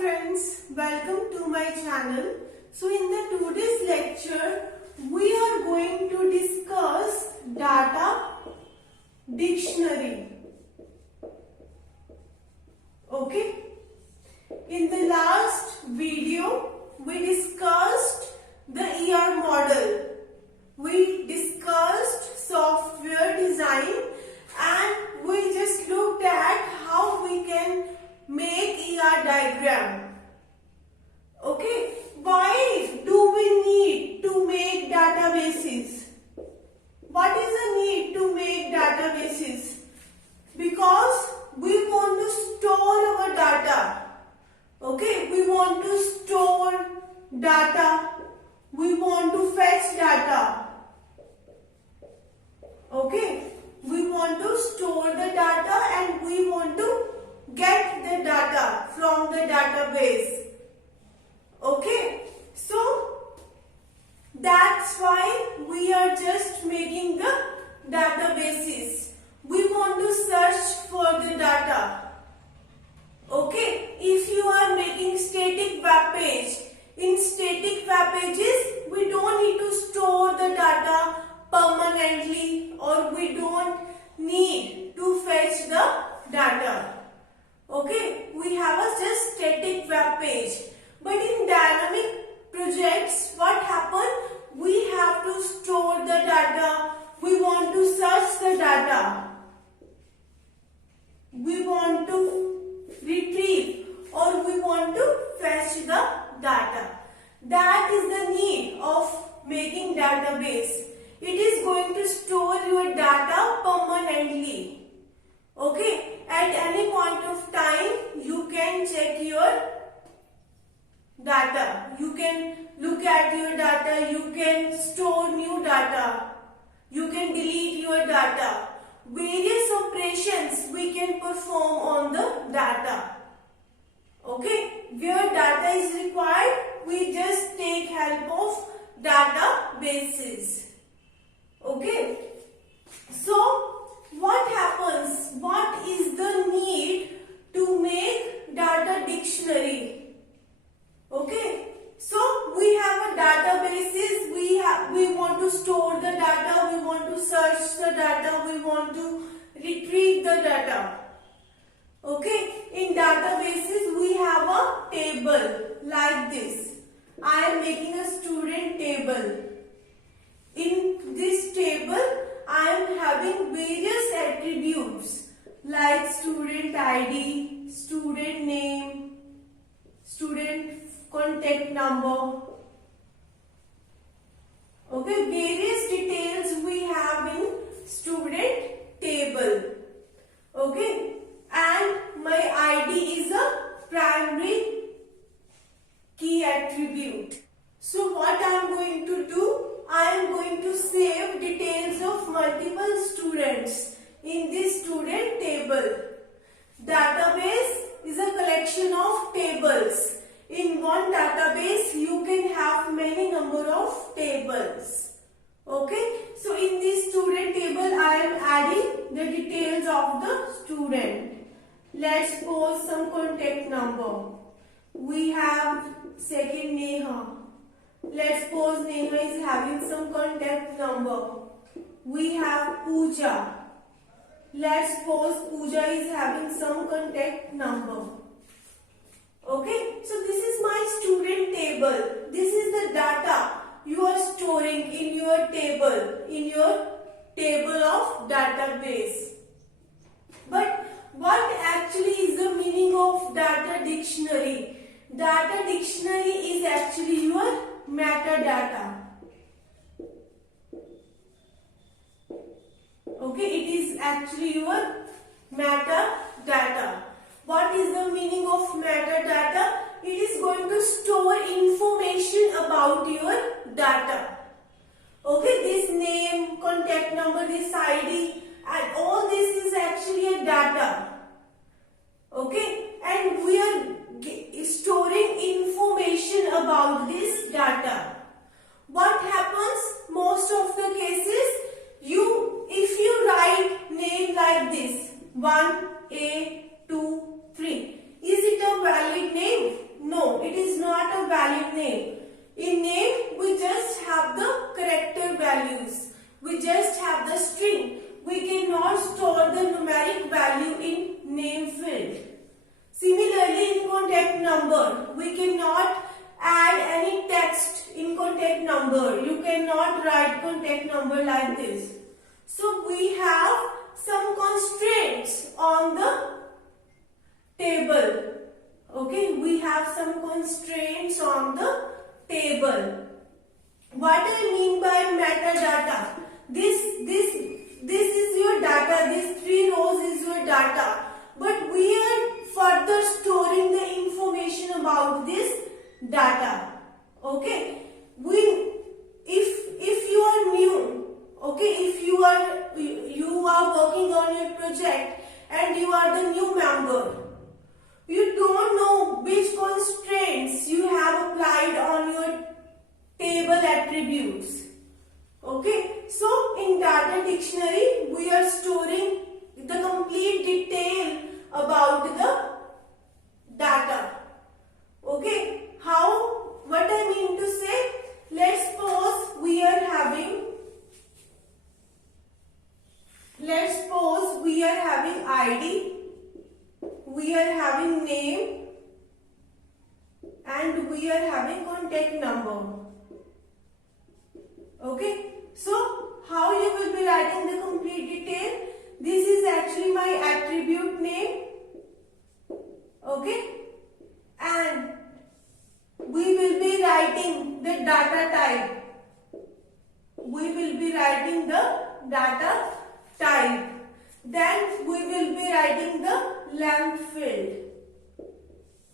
friends, welcome to my channel. So in the today's lecture, we are going to discuss data dictionary. Okay. In the last video, we discussed the ER model. We discussed software design and we just looked at how we can make ER diagram. Okay, why do we need to make databases? What is the need to make databases? Because we want to store our data. Okay, we want to store data. We want to fetch data. Okay, we want to store the data and we want to get the data from the database. Okay, so that's why we are just making the databases. We want to search for the data. Okay, if you are making static web page, in static web pages we don't need to store the data permanently or we don't need to fetch the data. Okay, we have a just static web page. But in dynamic projects, what happens? We have to store the data. We want to search the data. We want to retrieve or we want to fetch the data. That is the need of making database. It is going to store your data permanently. Okay, at any point of time you can check your data. You can look at your data, you can store new data, you can delete your data. Various operations we can perform on the data. Okay, where data is required, we just take help of databases. Okay, so what happens? What is the need to make data dictionary? Okay, so we have a databases. We want to store the data. We want to search the data. We want to retrieve the data. Okay, in databases we have a table like this. I am making a student table. In this table, I am having various attributes like student ID, student name, student contact number. Okay, various details we have in student table. Okay, and my ID is a primary key attribute. So what I am going to do? I am going to save details of multiple students in this student table. Database is a collection of tables. In one database you can have many number of tables. Okay, so in this student table I am adding the details of the student. Let's suppose some contact number. We have second Neha. Let's suppose Neha is having some contact number. We have Pooja. Let's suppose Pooja is having some contact number. Okay, so this is my student table. This is the data you are storing in your table of database. But what actually is the meaning of data dictionary? Data dictionary is actually your metadata. Okay, it is actually your metadata. What is the meaning of metadata? It is going to store information about your data. Okay, this name, contact number, this ID, and all this is actually a data. Okay, and we are storing information about this data. What happens most of the cases? If you write name like this 1A 2 3, is it a valid name? contact number. We cannot add any text in contact number. You cannot write contact number like this. So we have some constraints on the table. Okay, we have some constraints on the table. What I mean by metadata? This is your data. These 3 rows is your data. But we are further storing the information about this data. Okay, if you are new, okay, if you are working on your project and you are the new member, you don't know which constraints you have applied on your table attributes. Okay, so in data dictionary we are storing the complete detail about the data. Okay, what I mean to say, let's suppose we are having ID, we are having name, and we are having contact number. Okay, so how you will be writing the complete detail? This is actually my attribute name. Okay, and we will be writing the data type. We will be writing the data type. Then we will be writing the length field.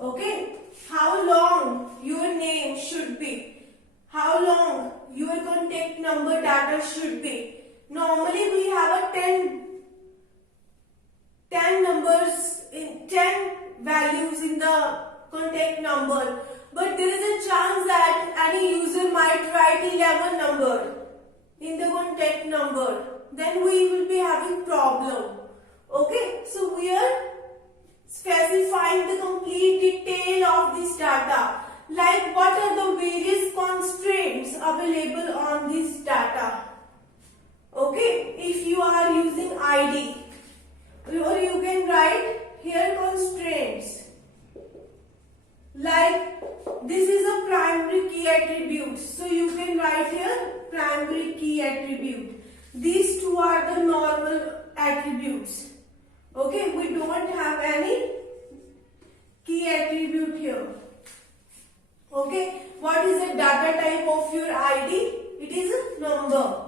Okay, how long your name should be, how long your contact number data should be. Normally we have a 10 numbers in 10 values in the contact number, but there is a chance that any user might write 11 number in the contact number. Then we will be having problem. Okay, so we are specifying the complete detail of this data, like what are the various constraints available on this data. Okay, if you are using ID, or you can write here constraints, like this is a primary key attribute, so you can write here primary key attribute. These two are the normal attributes. Okay, we don't have any key attribute here. Okay, what is the data type of your ID? It is a number.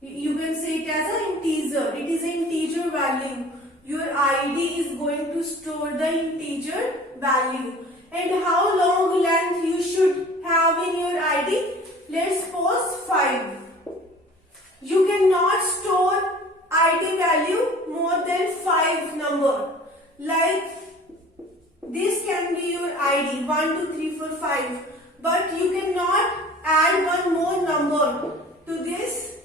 You can say it as an integer. It is an integer value. Your ID is going to store the integer value. And how long length you should have in your ID? Let's suppose 5. You cannot store ID value more than 5 number. Like this can be your ID 1, 2, 3, 4, 5. But you cannot add one more number to this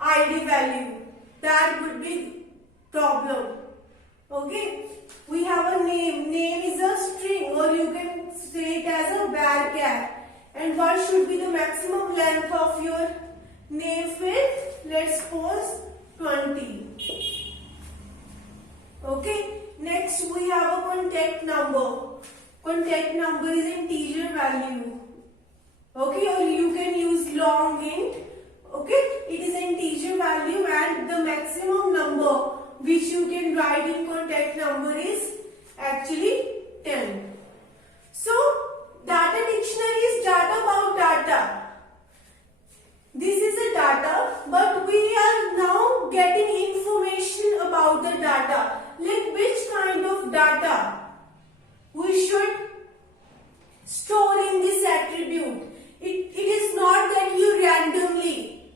ID value. That would be problem. Okay. We have a name. Name is a string, or you can say it as a varchar. And what should be the maximum length of your name field? Let's suppose 20. Okay. Next we have a contact number. Contact number is integer value. Okay, or you can use long int. Okay, it is an integer value, and the maximum number which you can write in contact number is actually 10. So, data dictionary is data about data. This is a data, but we are now getting information about the data. Like which kind of data we should store in this attribute. It is not that you randomly,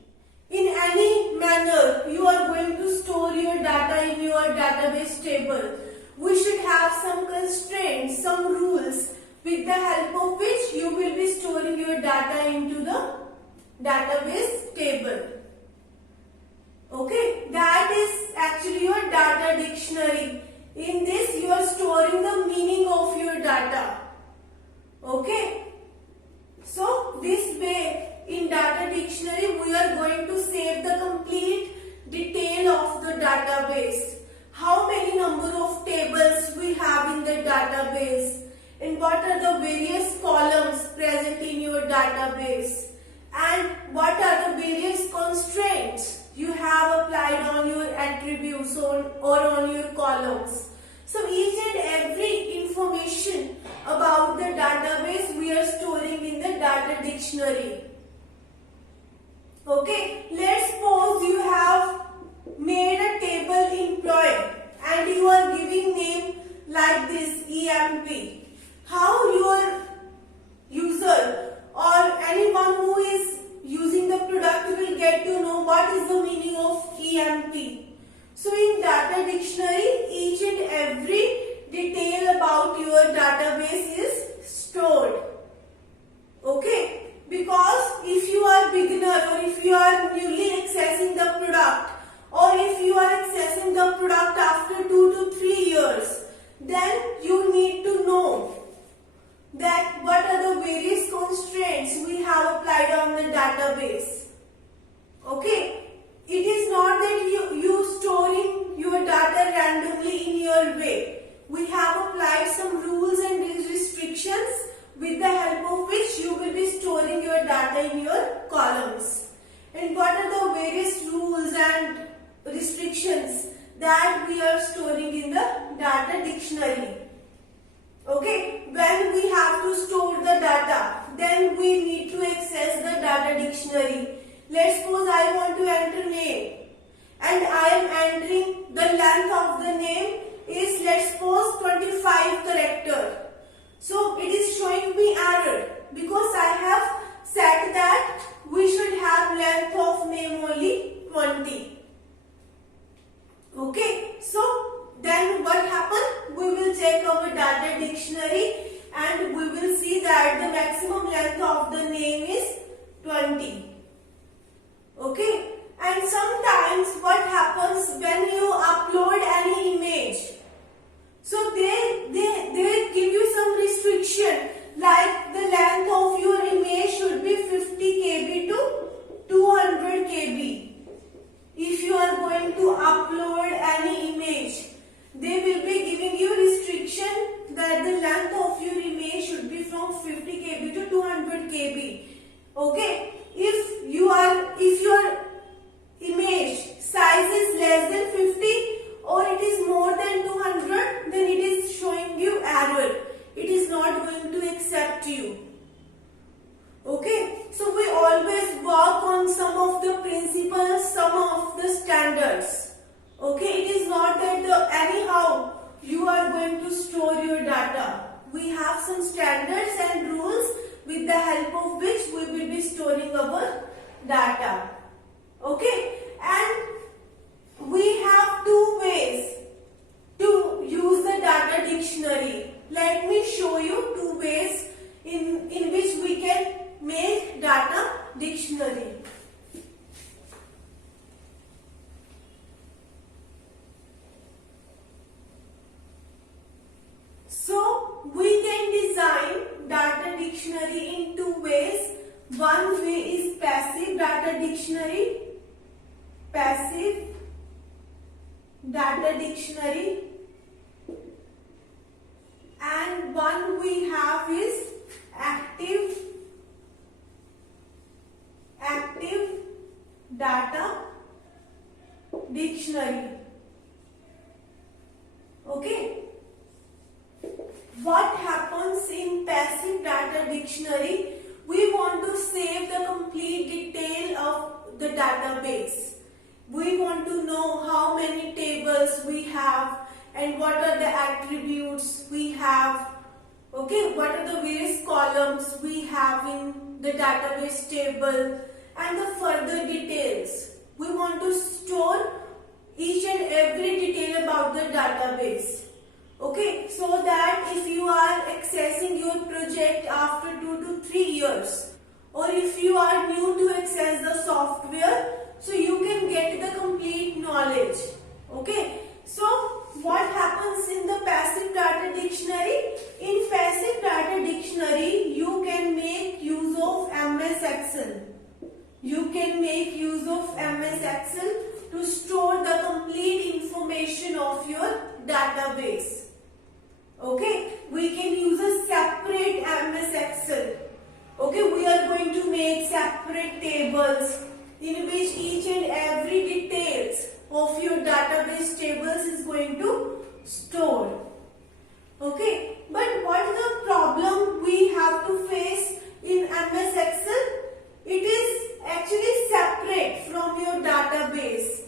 in any manner, you are going to store your data in your database table. We should have some constraints, some rules, with the help of which you will be storing your data into the database table. Okay, that is actually your data dictionary. In this, you are storing the meaning of your data. Okay, so this way in data dictionary we are going to save the complete detail of the database. How many number of tables we have in the database, and what are the various columns present in your database, and what are the various constraints you have applied on your attributes or on your columns. So each and every information about the database we are storing in the data dictionary. Okay, let's suppose you have made a table employee and you are giving name like this EMP. How your user or anyone who is using the product will get to know what is the meaning of EMP. So in data dictionary, each and every detail about your database is stored. Okay, because if you are beginner or if you are newly accessing the product, or if you are accessing the product after 2 to 3 years, then you need to know that what are the various constraints we have applied on the database. Okay, it is not that you storing your data randomly in your way. We have applied some rules and restrictions with the help of which you will be storing your data in your columns. And what are the various rules and restrictions that we are storing in the data dictionary? Okay, when we have to store the data, then we need to access the data dictionary. Let's suppose I want to enter name and I am entering the length of the name is, let's suppose, 25 character. So it is showing me error because I have said that we should have length of name only 20. Okay, so then what happened? We will check our data dictionary and we will see that the maximum length of the name is 20. Okay, and sometimes what happens when you upload any image? So they give you some restriction, like the length of your image should be 50 KB to 200 KB. If you are going to upload any image, they will be giving you restriction that the length of your image should be from 50 KB to 200 KB. Okay, if your image size is less than 50 or it is more than 200, then it is showing you error. It is not going to accept you. Okay, so we always work on some of the principles, some of the standards. Okay, it is not that anyhow you are going to store your data. We have some standards and rules with the help of which we will be storing our data. Okay, and we have two ways to use the data dictionary. Let me show you two ways in which we can make data dictionary. So we can design data dictionary in two ways. One way is passive data dictionary. Passive data dictionary. And one we have is active data dictionary. Okay. What happens in passive data dictionary? We want to save the complete detail of the database. We want to know how many tables we have and what are the attributes we have. Okay, what are the various columns we have in the database table and the further details. We want to store each and every detail about the database. Okay, so that if you are accessing your project after 2 to 3 years, or if you are new to access the software, so you can get the complete knowledge. Okay, so what happens in the passive data dictionary? In passive data dictionary, you can make use of MS Excel. You can make use of MS Excel to store the complete information of your database. Okay, we can use a separate MS Excel. Okay, we are going to make separate tables in which each and every details of your database tables is going to store. Okay, but what is the problem we have to face in MS Excel? It is actually separate from your database.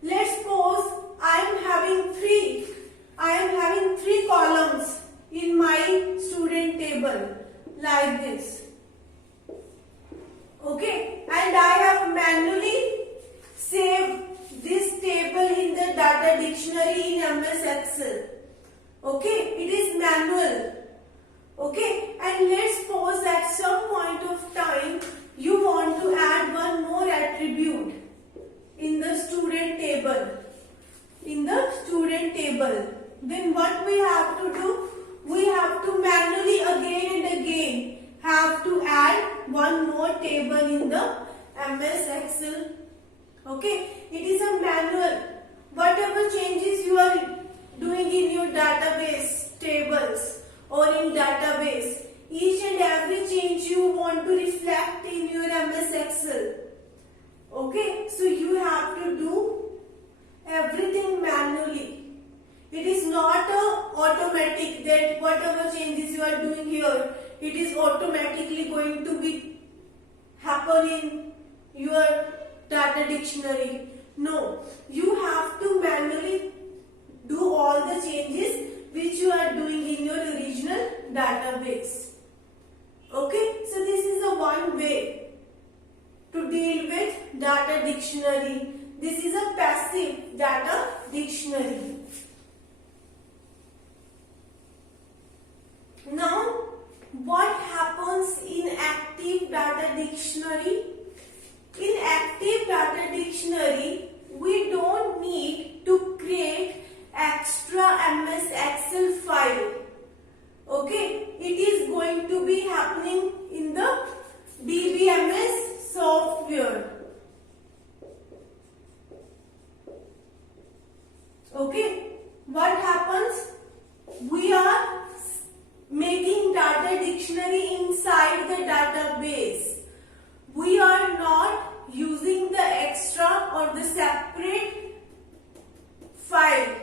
Let's suppose I am having three columns in my student table like this. Okay, and I have manually saved this table in the data dictionary in MS Excel. Okay, it is manual. Okay, and let's suppose at some point of time you want to add one more attribute in the student table. Then what we have to do? We have to manually again and again have to add one more table in the MS Excel. Okay, it is a manual. Whatever changes you are doing in your database tables or in database, each and every change you want to reflect in your MS Excel. Okay, so you have to do everything manually. It is not automatic that whatever changes you are doing here, it is automatically going to be happen in your data dictionary. No, you have to manually do all the changes which you are doing in your original database. Okay, so this is the one way to deal with data dictionary. This is a passive data dictionary. Now, what happens in active data dictionary? In active data dictionary, we don't need to create extra MS Excel file. Okay, it is going to be happening in the DBMS software. Okay, what happens? We are making data dictionary inside the database. We are not using the extra or the separate file.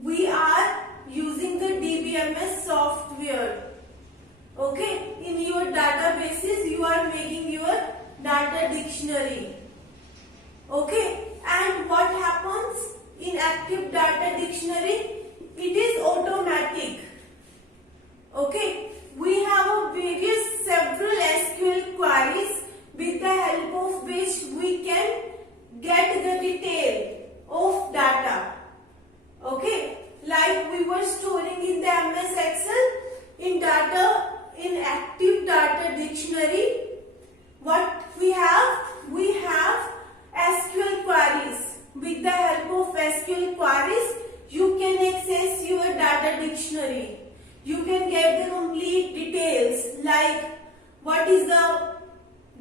We are using the DBMS software. Okay, in your databases you are making your data dictionary. Okay, and what happens in active data dictionary? It is automatic. Okay, we have several SQL queries with the help of which we can get the detail of data. Okay, like we were storing in the MS Excel, in active data dictionary, what we have? We have SQL queries. With the help of SQL queries, you can access your data dictionary. You can get the complete details like what is the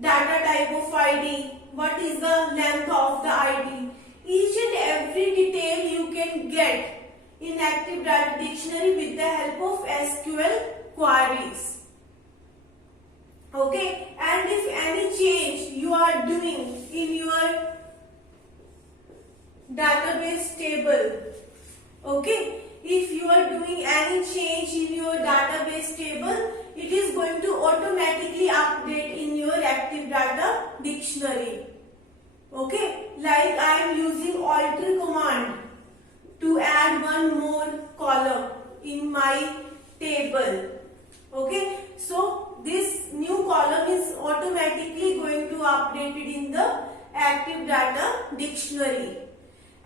data type of ID, what is the length of the ID. Each and every detail you can get in active data dictionary with the help of SQL queries. Okay, and if any change you are doing in your database table, okay, if you are doing any change in your database table, it is going to automatically update in your active data dictionary. Okay, like I am using alter command to add one more column in my table. Okay, so this new column is automatically going to update it in the active data dictionary.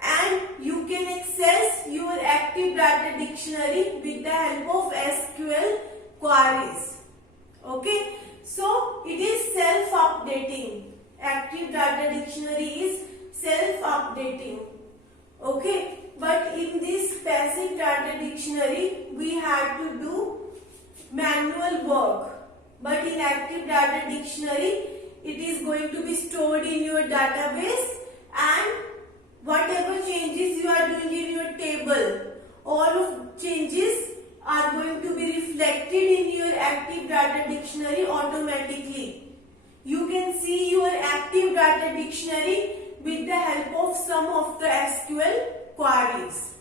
And you can access your active data dictionary with the help of SQL queries. Okay, so it is self-updating. Active data dictionary is self-updating. Okay, but in this passive data dictionary we had to do manual work. But in active data dictionary it is going to be stored in your database, and whatever changes you are doing in your table, all of changes are going selected in your active data dictionary automatically. You can see your active data dictionary with the help of some of the SQL queries.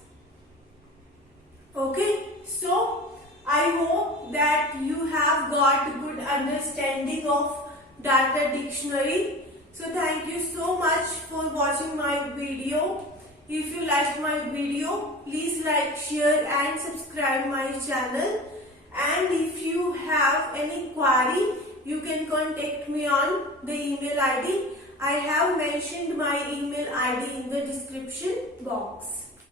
Okay, so I hope that you have got good understanding of data dictionary. So thank you so much for watching my video. If you liked my video, please like, share and subscribe my channel. And if you have any query, you can contact me on the email ID. I have mentioned my email ID in the description box.